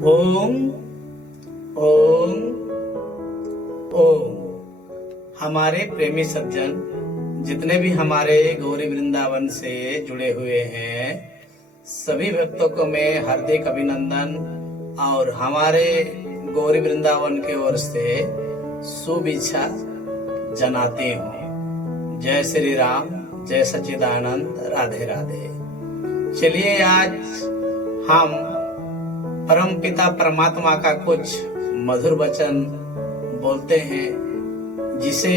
ओम ओम ओम। हमारे प्रेमी सज्जन जितने भी हमारे गौरी वृंदावन से जुड़े हुए हैं, सभी भक्तों को मैं हार्दिक अभिनंदन और हमारे गौरी वृंदावन की ओर से शुभेच्छा जनाती हूँ। जय श्री राम, जय सच्चिदानंद, राधे राधे। चलिए आज हम परम पिता परमात्मा का कुछ मधुर वचन बोलते हैं, जिसे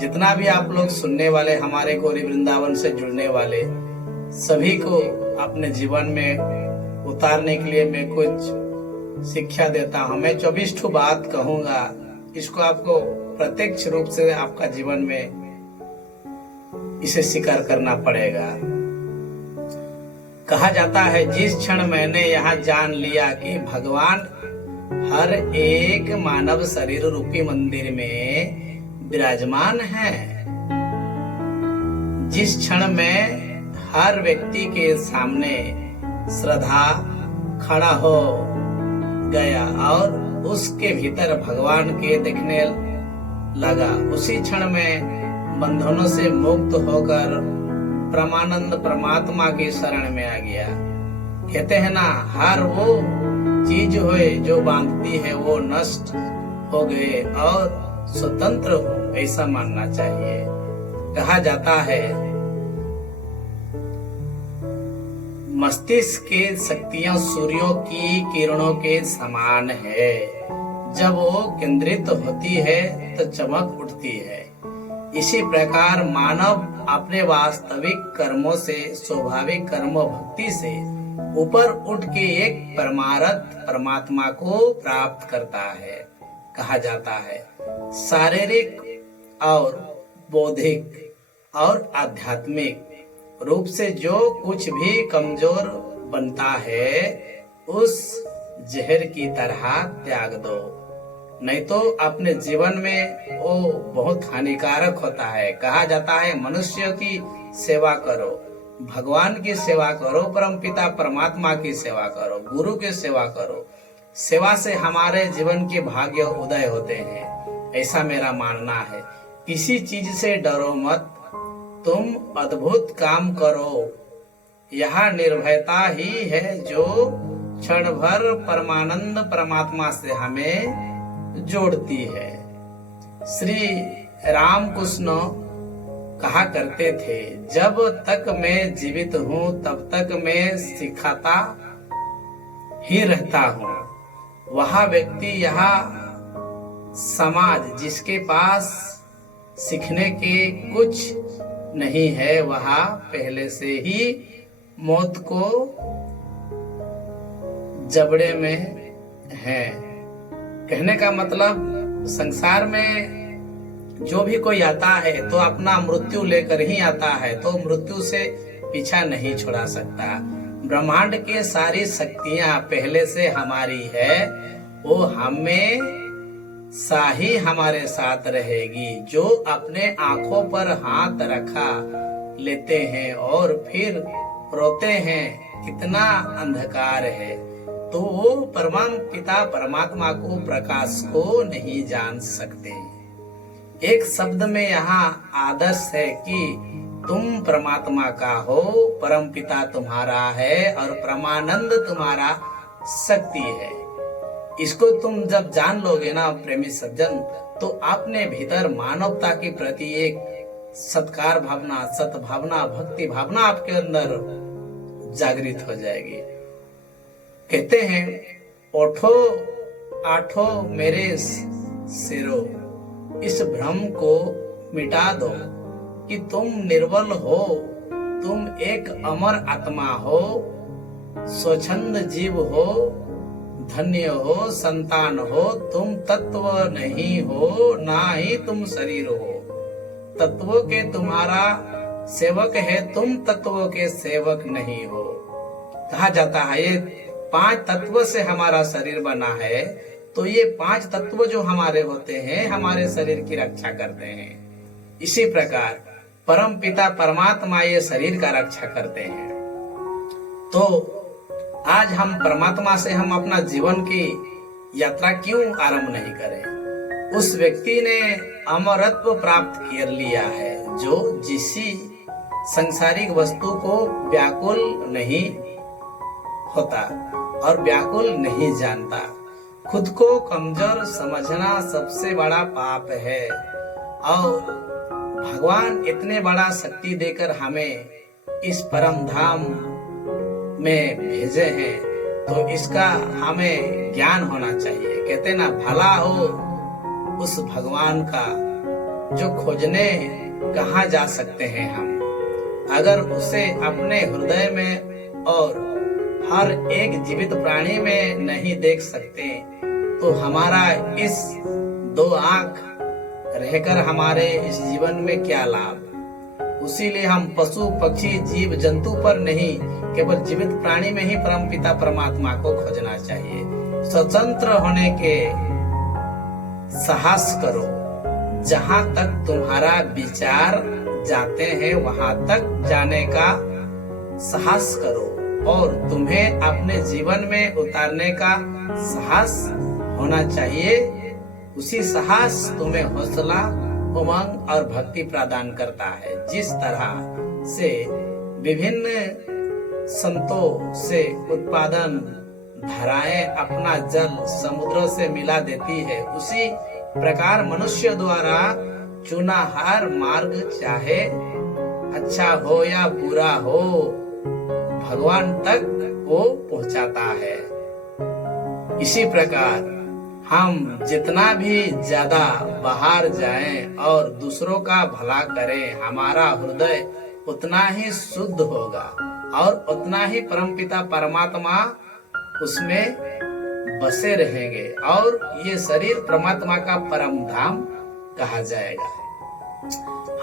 जितना भी आप लोग सुनने वाले, हमारे गौरी वृंदावन से जुड़ने वाले सभी को अपने जीवन में उतारने के लिए मैं कुछ शिक्षा देता हूँ। मैं 24 ठो बात कहूंगा, इसको आपको प्रत्यक्ष रूप से आपका जीवन में इसे स्वीकार करना पड़ेगा। कहा जाता है, जिस क्षण मैंने यहाँ जान लिया कि भगवान हर एक मानव शरीर रूपी मंदिर में विराजमान है, जिस क्षण में हर व्यक्ति के सामने श्रद्धा खड़ा हो गया और उसके भीतर भगवान के देखने लगा, उसी क्षण में बंधनों से मुक्त होकर परमानंद परमात्मा की शरण में आ गया। कहते हैं ना, हर वो चीज हुए जो बांधती है वो नष्ट हो गए और स्वतंत्र हो, ऐसा मानना चाहिए। कहा जाता है, मस्तिष्क के शक्तियां सूर्यों की किरणों के समान है, जब वो केंद्रित होती है तो चमक उठती है। इसी प्रकार मानव अपने वास्तविक कर्मों से, स्वाभाविक कर्म भक्ति से ऊपर उठ के एक परमार्थ परमात्मा को प्राप्त करता है। कहा जाता है, शारीरिक और बौद्धिक और आध्यात्मिक रूप से जो कुछ भी कमजोर बनता है, उस जहर की तरह त्याग दो, नहीं तो अपने जीवन में वो बहुत हानिकारक होता है। कहा जाता है, मनुष्य की सेवा करो, भगवान की सेवा करो, परम पिता परमात्मा की सेवा करो, गुरु की सेवा करो। सेवा से हमारे जीवन के भाग्य उदय होते हैं, ऐसा मेरा मानना है। किसी चीज से डरो मत, तुम अद्भुत काम करो। यह निर्भयता ही है जो क्षण भर परमानंद परमात्मा से हमें जोड़ती है। श्री रामकृष्ण कहा करते थे, जब तक मैं जीवित हूँ तब तक मैं सिखाता ही रहता हूँ। वह व्यक्ति, यह समाज जिसके पास सीखने के कुछ नहीं है, वह पहले से ही मौत को जबड़े में है। कहने का मतलब, संसार में जो भी कोई आता है तो अपना मृत्यु लेकर ही आता है, तो मृत्यु से पीछा नहीं छुड़ा सकता। ब्रह्मांड की सारी शक्तियां पहले से हमारी है, वो हमें ही हमारे साथ रहेगी। जो अपने आंखों पर हाथ रखा लेते हैं और फिर रोते हैं, कितना अंधकार है, तो वो परम पिता परमात्मा को, प्रकाश को नहीं जान सकते। एक शब्द में यहाँ आदर्श है कि तुम परमात्मा का हो, परम पिता तुम्हारा है और परमानंद तुम्हारा शक्ति है। इसको तुम जब जान लोगे ना प्रेमी सज्जन, तो अपने भीतर मानवता के प्रति एक सत्कार भावना, सद्भावना, भक्ति भावना आपके अंदर जागृत हो जाएगी। कहते हैं, ओठो आठो मेरे सिरो, इस भ्रम को मिटा दो कि तुम निर्बल हो, तुम एक अमर आत्मा हो, स्वच्छंद जीव हो, धन्य हो, संतान हो। तुम तत्व नहीं हो, ना ही तुम शरीर हो। तत्वों के तुम्हारा सेवक है, तुम तत्वों के सेवक नहीं हो। कहा जाता है, ये 5 तत्व से हमारा शरीर बना है, तो ये 5 तत्व जो हमारे होते हैं, हमारे शरीर की रक्षा करते हैं। इसी प्रकार परम पिता परमात्मा ये शरीर का रक्षा करते हैं। तो आज हम परमात्मा से हम अपना जीवन की यात्रा क्यों आरंभ नहीं करें? उस व्यक्ति ने अमरत्व प्राप्त कर लिया है जो जिसी संसारिक वस्तु को व्याकुल नहीं होता और व्याकुल नहीं जानता। खुद को कमजोर समझना सबसे बड़ा पाप है और भगवान इतने बड़ा शक्ति देकर हमें इस परम धाम में भेजे हैं, तो इसका हमें ज्ञान होना चाहिए। कहते ना, भला हो उस भगवान का जो खोजने कहाँ जा सकते हैं हम। अगर उसे अपने हृदय में और हर एक जीवित प्राणी में नहीं देख सकते तो हमारा इस दो आंख रहकर हमारे इस जीवन में क्या लाभ। उसीलिए हम पशु पक्षी जीव जंतु पर नहीं, केवल जीवित प्राणी में ही परमपिता परमात्मा को खोजना चाहिए। स्वतंत्र होने के साहस करो। जहाँ तक तुम्हारा विचार जाते हैं वहां तक जाने का साहस करो और तुम्हें अपने जीवन में उतारने का साहस होना चाहिए। उसी साहस तुम्हें हौसला, उमंग और भक्ति प्रदान करता है। जिस तरह से विभिन्न संतों से उत्पादन धाराएं अपना जल समुद्रों से मिला देती है, उसी प्रकार मनुष्य द्वारा चुना हर मार्ग चाहे अच्छा हो या बुरा हो भगवान तक वो पहुंचाता है। इसी प्रकार हम जितना भी ज्यादा बाहर जाएं और दूसरों का भला करें, हमारा हृदय उतना ही शुद्ध होगा और उतना ही परमपिता परमात्मा उसमें बसे रहेंगे और ये शरीर परमात्मा का परम धाम कहा जाएगा।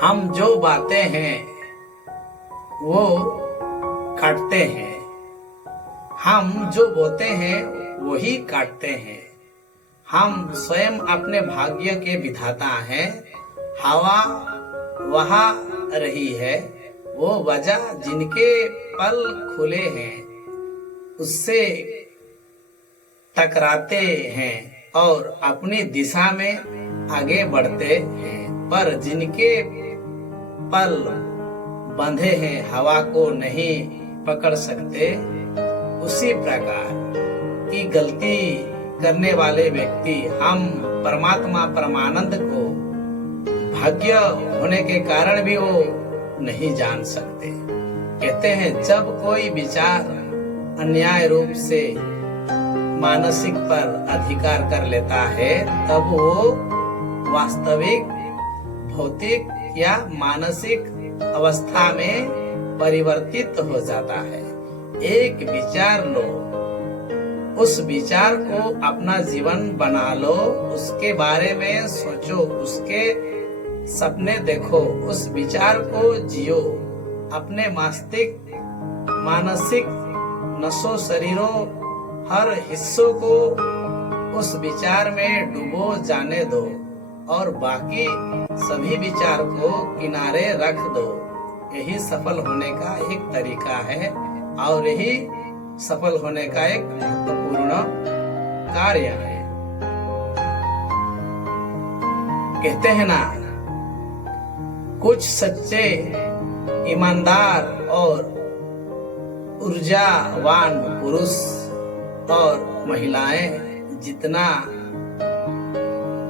हम जो बातें हैं वो काटते हैं, हम जो बोते हैं वही काटते हैं। हम स्वयं अपने भाग्य के विधाता हैं। हवा वहा रही है, वो वजह जिनके पल खुले हैं उससे टकराते हैं और अपनी दिशा में आगे बढ़ते हैं, पर जिनके पल बंधे हैं हवा को नहीं पकड़ सकते। उसी प्रकार की गलती करने वाले व्यक्ति हम परमात्मा परमानंद को भाग्य होने के कारण भी वो नहीं जान सकते। कहते हैं, जब कोई विचार अन्याय रूप से मानसिक पर अधिकार कर लेता है तब वो वास्तविक भौतिक या मानसिक अवस्था में परिवर्तित हो जाता है। एक विचार लो, उस विचार को अपना जीवन बना लो, उसके बारे में सोचो, उसके सपने देखो, उस विचार को जियो। अपने मानसिक नसों शरीरों हर हिस्सों को उस विचार में डूबो जाने दो और बाकी सभी विचार को किनारे रख दो। यही सफल होने का एक तरीका है और यही सफल होने का एक महत्वपूर्ण कार्य है। कहते हैं ना, कुछ सच्चे ईमानदार और ऊर्जावान पुरुष और महिलाएं जितना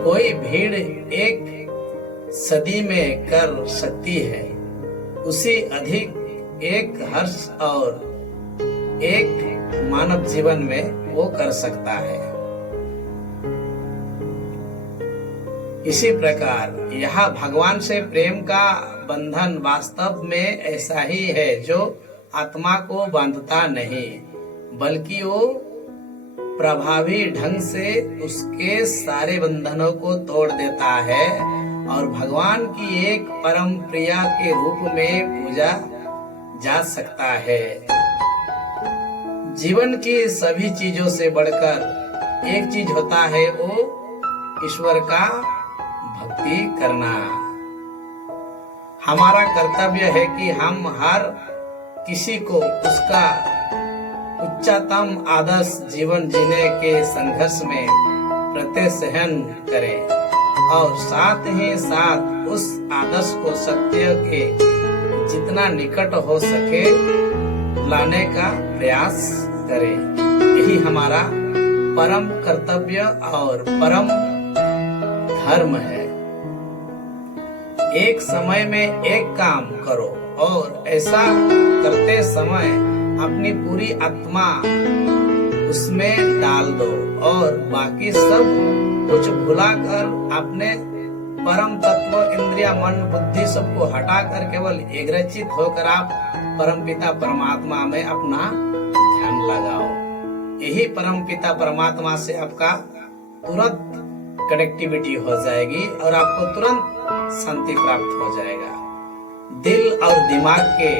कोई भीड़ एक सदी में कर सकती है, उसी अधिक एक हर्ष और एक मानव जीवन में वो कर सकता है। इसी प्रकार यह भगवान से प्रेम का बंधन वास्तव में ऐसा ही है जो आत्मा को बांधता नहीं, बल्कि वो प्रभावी ढंग से उसके सारे बंधनों को तोड़ देता है और भगवान की एक परम प्रिया के रूप में पूजा जा सकता है। जीवन की सभी चीजों से बढ़कर एक चीज होता है, वो ईश्वर का भक्ति करना। हमारा कर्तव्य है कि हम हर किसी को उसका उच्चतम आदर्श जीवन जीने के संघर्ष में प्रतिसहन करें और साथ ही साथ उस आदर्श को सत्य के जितना निकट हो सके लाने का प्रयास करें। यही हमारा परम कर्तव्य और परम धर्म है। एक समय में एक काम करो और ऐसा करते समय अपनी पूरी आत्मा उसमें डाल दो और बाकी सब कुछ भुलाकर अपने परम तत्व इंद्रिया मन बुद्धि सबको हटाकर केवल एग्रचित होकर आप परम पिता परमात्मा में अपना ध्यान लगाओ। यही परम पिता परमात्मा से आपका तुरंत कनेक्टिविटी हो जाएगी और आपको तुरंत शांति प्राप्त हो जाएगा। दिल और दिमाग के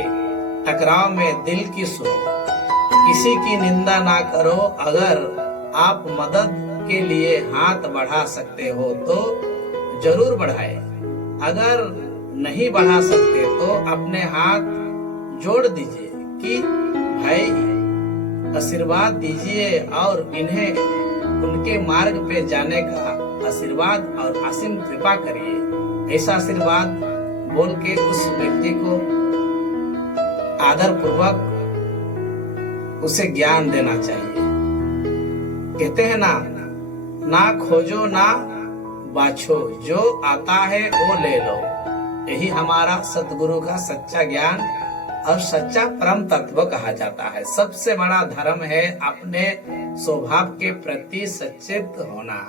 टकराव में दिल की सुनो, किसी की निंदा ना करो। अगर आप मदद के लिए हाथ बढ़ा सकते हो तो जरूर बढ़ाए, अगर नहीं बढ़ा सकते तो अपने हाथ जोड़ दीजिए कि भाई आशीर्वाद दीजिए और इन्हें उनके मार्ग पे जाने का आशीर्वाद और असीम कृपा करिए। ऐसा आशीर्वाद बोल के उस व्यक्ति को आदर पूर्वक उसे ज्ञान देना चाहिए। कहते हैं ना खोजो ना बाछो, जो आता है वो ले लो। यही हमारा सतगुरु का सच्चा ज्ञान और सच्चा परम तत्व कहा जाता है। सबसे बड़ा धर्म है अपने स्वभाव के प्रति सचेत होना,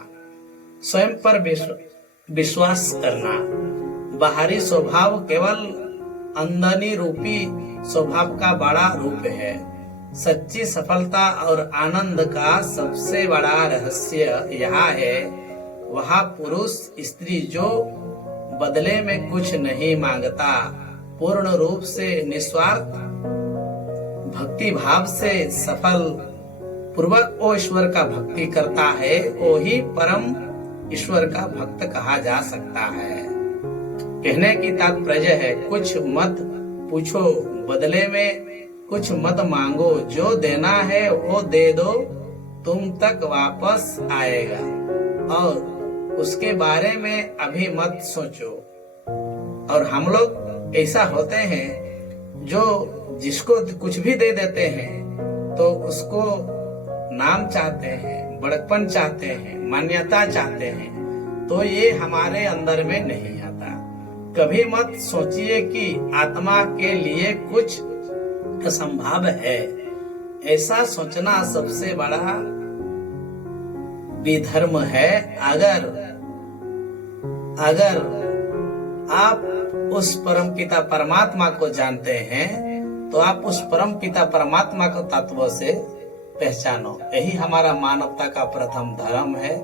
स्वयं पर विश्वास करना। बाहरी स्वभाव केवल अंदनी रूपी स्वभाव का बड़ा रूप है। सच्ची सफलता और आनंद का सबसे बड़ा रहस्य यह है, वह पुरुष स्त्री जो बदले में कुछ नहीं मांगता, पूर्ण रूप से निस्वार्थ भक्ति भाव से सफल पूर्वक वो ईश्वर का भक्ति करता है, वो ही परम ईश्वर का भक्त कहा जा सकता है। कहने की तात्पर्य है, कुछ मत पूछो, बदले में कुछ मत मांगो, जो देना है वो दे दो, तुम तक वापस आएगा और उसके बारे में अभी मत सोचो। और हम लोग ऐसा होते हैं जो जिसको कुछ भी दे देते हैं तो उसको नाम चाहते हैं, बड़कपन चाहते हैं, मान्यता चाहते हैं, तो ये हमारे अंदर में नहीं आता। कभी मत सोचिए कि आत्मा के लिए कुछ असंभव है। ऐसा सोचना सबसे बड़ा विधर्म है। अगर आप उस परम पिता परमात्मा को जानते हैं तो आप उस परम पिता परमात्मा को तत्व से पहचानो। यही हमारा मानवता का प्रथम धर्म है।